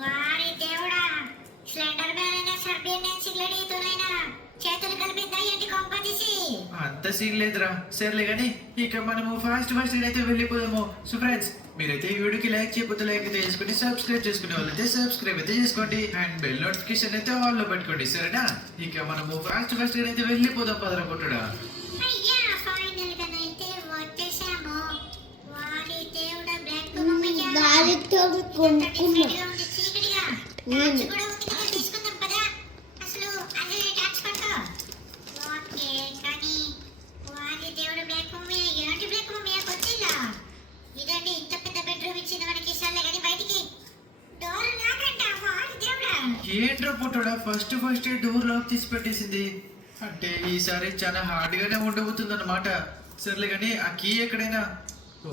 వారి దేవుడా, slender man అయినా సర్బియన్ డాన్సింగ్ లేడీతోనైనా చేతులు కలిపిద్దా ఏంటి కొంపదీసి? అంత సీన్ లేదురా. సర్లే కానీ ఇక మనము ఫాస్ట్ అయితే వెళ్ళిపోదాము. సో ఫ్రెండ్స్, మీరైతే ఈ వీడియోకి లైక్ చేయకపోతే లైక్ అయితే చేసుకుని సబ్స్క్రైబ్ చేసుకునే వాళ్ళైతే సబ్స్క్రైబ్ అయితే చేసుకోండి అండ్ బెల్ నోటిఫికేషన్ అయితే ఆల్ లో పెట్టుకోండి, సరేనా? ఇక మనము ఫాస్ట్ అయితే వెళ్ళిపోదాం పదరా పుట్టుడా. అయ్యా, ఫైనల్ గా అయితే వచ్చేసాము. వారి దేవుడా, బ్లాక్ మమ్మయ్య దారితో కొనుక్కున్నా. చీకటిగా టార్చ్ కూడా ఉంది కదా, తీసుకుందాం పదా. అసలు అదే టార్చ్ పట్టుకో. ఓకే, కానీ వారి దేవుడు బ్లాక్ మమ్మయ్య ఏంటి బ్లాక్ మమ్మయ్య కొచ్చిలా? ఇదండి ఇంత పెద్ద బెడ్రూమ్ ఇచ్చింది మనకి. సర్లే కానీ బయటికి డోర్ లాగంట. వారి దేవుడా, ఏంట్రా పుట్టుడా ఫస్ట్ డోర్ లాక్ తీసి పెట్టేసింది అంటే ఈసారి చాలా హార్డ్ గానే ఉండబోతుంది అన్నమాట. సర్లే కానీ ఆ కీ ఎక్కడైనా.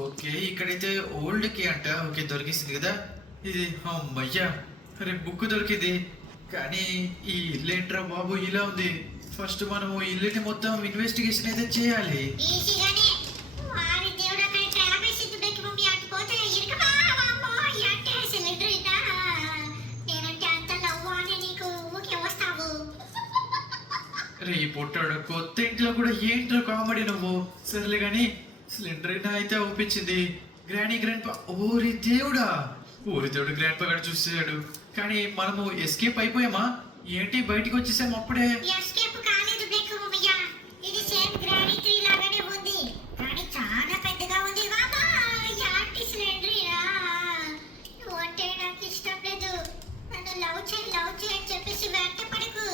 ఓకే, ఇక్కడైతే ఓల్డ్ కీ అంట. ఓకే, దొరికిసింది కదా ఇది. అమ్మయ్యా, అరే బుక్ దొరికింది. కానీ ఈ ఇల్లు ఏంట్రా బాబు ఇలా ఉంది. ఫస్ట్ మనము ఇల్లుని మొత్తం ఇన్వెస్టిగేషన్ అయితే చేయాలి. ఈజీగానే. వారి దేవుడా, అక్కడ ట్రాప్ వేసింది బ్లాక్ మమ్మయ్య. అటు పోతే ఇరుకమా అమ్మో, అంటే సిలిండర్ ఇదా. నేనంటే అంత లవ్ అని నీకు ఊకే వస్తావు. రే పుట్టాడు, కొత్త ఇంట్లో కూడా ఏంట్రా కామెడీ నువ్వు. సర్లే కానీ సిలిండర్ అయితే ఒప్పించింది. గ్రాండ్ పా, ఓరి దేవుడా, గ్రాండ్ పా గారు చూసాడు. కానీ మనము ఎస్కేప్ అయిపోయామా ఏంటి? బయటికి వచ్చేసాము అప్పుడే. ఎస్కేప్ కాలేదు బ్లాక్ మమ్మయ్య. ఇది సేమ్ గ్రానీ 3 లాగానే ఉంది, కానీ చాలా పెద్దగా ఉంది. బాబా, యాంటీ సిలిండరియా. నువ్వంటే నాకు ఇష్టం లేదు. నన్ను లవ్ చేయి అని చెప్పేసి వెంట పడకు.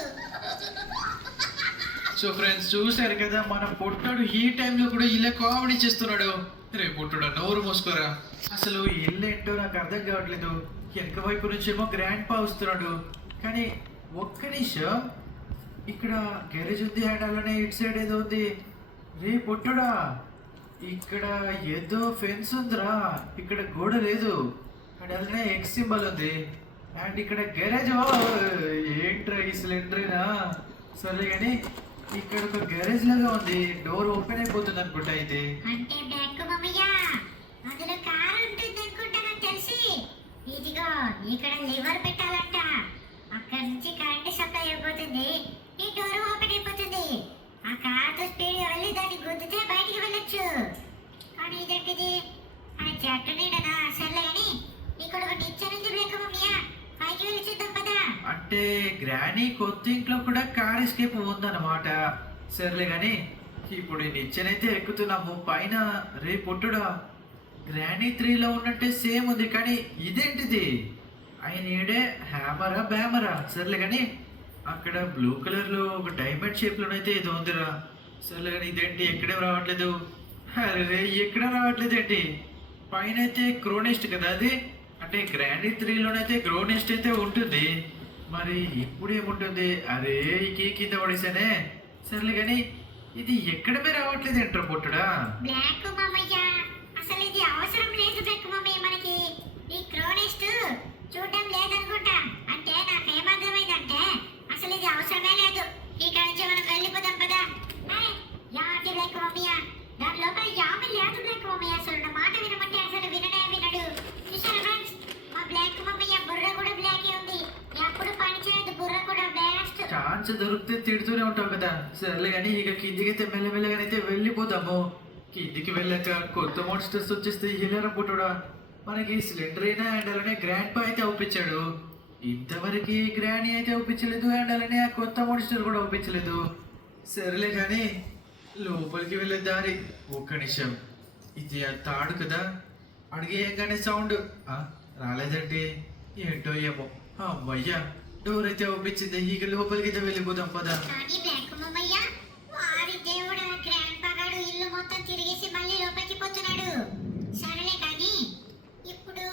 సో ఫ్రెండ్స్, చూసారు కదా మన పుట్టాడు ఈ టైంలో కూడా ఇలా కామెడీ చేస్తున్నాడు. రే పుట్టుడా, నోరు మూసుకోరా. అసలు ఇల్లు ఏంటో నాకు అర్థం కావట్లేదు. వెనక వైపు నుంచి ఏమో గ్రాండ్ పా వస్తున్నాడు. కానీ ఒక్క నిమిషం, ఇక్కడ గ్యారేజ్ ఉంది అండ్ అలానే ఇటు సైడ్ ఏదో ఉంది. రే పుట్టుడా, ఇక్కడ ఏదో ఫెన్స్ ఉందిరా. ఇక్కడ గోడ లేదు అండ్ అలానే ఎక్స్ సింబల్ ఉంది. అండ్ ఇక్కడ గ్యారేజ్. ఏంట్రా ఈ సిలిండరేనా? సరే కానీ ఇక్కడ ఒక గ్యారేజ్ లాగా ఉంది. డోర్ ఓపెన్ అయిపోతుంది అనుకుంటా అయితే. అంటే బ్లాక్ మమ్మయ్య, అందులో కారు ఉంటుంది అనుకుంటా నాకు తెలిసి. ఇదిగో ఇక్కడ లివర్ పెట్టాలంట. అక్కడ నుంచి కరెంట్ సప్లై అయిపోతుంది, ఈ డోర్ ఓపెన్ అయిపోతుంది. ఆ కార్తో స్పీడ్ వెళ్ళి దాన్ని గుద్దితే బయటికి వెళ్ళొచ్చు. కానీ ఇదేంటిది? అని చెట్టు నీడనా? సర్లే అని ఇక్కడ ఒక నిచ్చెన ఉంది బ్లాక్ మమ్మయ్య. పైకి వెళ్ళి చూద్దాం పదా. అంటే గ్రానీ కొత్త ఇంట్లో కూడా కార్ ఎస్కేప్ ఉందన్నమాట. సర్లే కానీ ఇప్పుడు ఈ నిచ్చెనైతే ఎక్కుతున్నాము పైన. రే పుట్టుడా, గ్రానీ 3లో ఉన్నట్టే సేమ్ ఉంది. కానీ ఇదేంటిది? ఆయన ఏడే హ్యామరా బ్యామరా? సర్లే కానీ అక్కడ బ్లూ కలర్ లో ఒక డైమండ్ షేప్ లోనైతే ఏదో ఉందిరా. సర్లే కానీ ఇదేంటి ఎక్కడే రావట్లేదు? అరే ఎక్కడ రావట్లేదు ఏంటి? పైన అయితే క్రోనెస్ట్ కదా అది. అంటే గ్రానీ 3లోనైతే క్రోనెస్ట్ అయితే ఉంటుంది. మరి ఇప్పుడు ఏముంటుంది? అరే ఈ కీ కింద పడేసానే. సర్లే కానీ ఇది ఎక్కడమే రావట్లేదు ఏంట్రా పుట్టుడా? బ్లాక్ మమ్మయ్య, అసలు ఇది అవసరం లేదు బ్లాక్ మమ్మయ్య. మనకి ఈ క్రోనెస్ట్ చూడడం లేదనుకుంటా. అంటే నాకేమర్థమైందంటే అసలు ఇది అవసరమే లేదు. ఇక్కడ నుంచి మనం వెళ్ళిపోదాం పదా. అరే యాటి బ్లాక్ మమ్మయ్య, దాని లోపల యామి లేదు బ్లాక్ మమ్మయ్య. అసలు నా మాట వినమంటే అసలు వినడు. చూసారా ఫ్రెండ్స్, మా బ్లాక్ మమ్మయ్య బుర్ర కూడా బ్లాకే ఉంది. ఎప్పుడు పని చేయదు, బుర్ర కూడా బ్లాస్ట్. ఛాన్స్ దొరికితే తిడుతూనే ఉంటావు కదా. సర్లే కానీ ఇక కిందికైతే మెల్లమెల్లగానైతే వెళ్ళిపోతాము. కిందికి వెళ్ళాక కొత్త మోన్స్టర్స్ వచ్చేస్తే ఇలా పుట్టుడా. మనకి సిలిండర్ అయినా అండ్ అలానే గ్రాండ్ పా అయితే ఒప్పించాడు. ఇంతవరకు గ్రానీ అయితే ఒప్పించలేదు అండ్ అలానే ఆ కొత్త మోన్స్టర్ కూడా ఒప్పించలేదు. సరేలే కానీ లోపలికి వెళ్ళే దారి. ఒక్క నిమిషం, ఇది ఆ తాడు కదా. అడిగేయంగానే సౌండ్ రాలేదండి. ఏంటో ఏమో. అమ్మయ్యా, డోర్ అయితే ఒప్పించింది. ఇక లోపలికి అయితే వెళ్ళిపోదాం పదా. కానీ బ్లాక్ మమ్మయ్య, వారి దేవుడా, గ్రాండ్ పగాడు ఇల్లు మొత్తం తిరిగేసి మళ్ళీ లోపలికి పోతున్నాడు. సరేలే కానీ ఇప్పుడు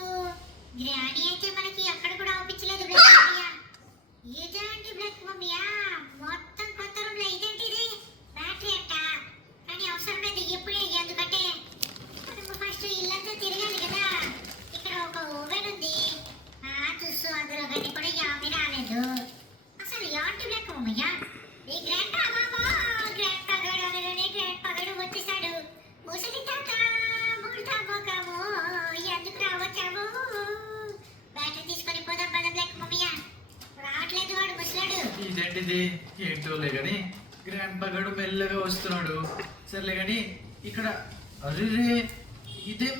గ్రానీ అయితే మనకి అక్కడ కూడా అవుపించలేదు బ్లాక్ మమ్మయ్య. ఇదేంటి బ్లాక్ మమ్మయ్య, మొత్తం కొత్త రూమ్ లో ఇదేంటిది? బ్యాటరీ అంట. కానీ అవసరం లేదు ఇప్పుడే, ఎందుకంటే మనము ఫస్ట్ ఇల్లంతా తిరగాలి కదా. ఇక్కడ ఒక ఓవెన్ ఉంది. చూసు అందులో కానీ కూడా యామి రాలేదు. అసలు యాంటి బ్లాక్ మమ్మయ్య, ఈ గ్రాండ్ పగాడు వచ్చేసాడు. ముసలి తాత ముడతా పోకాము, ఎందుకు రావచ్చాము? ఇదేంటిది ఏంటోలే కానీ గ్రాండ్ పగాడు మెల్లగా వస్తున్నాడు. సర్లే కానీ ఇక్కడ అరే ఇదేం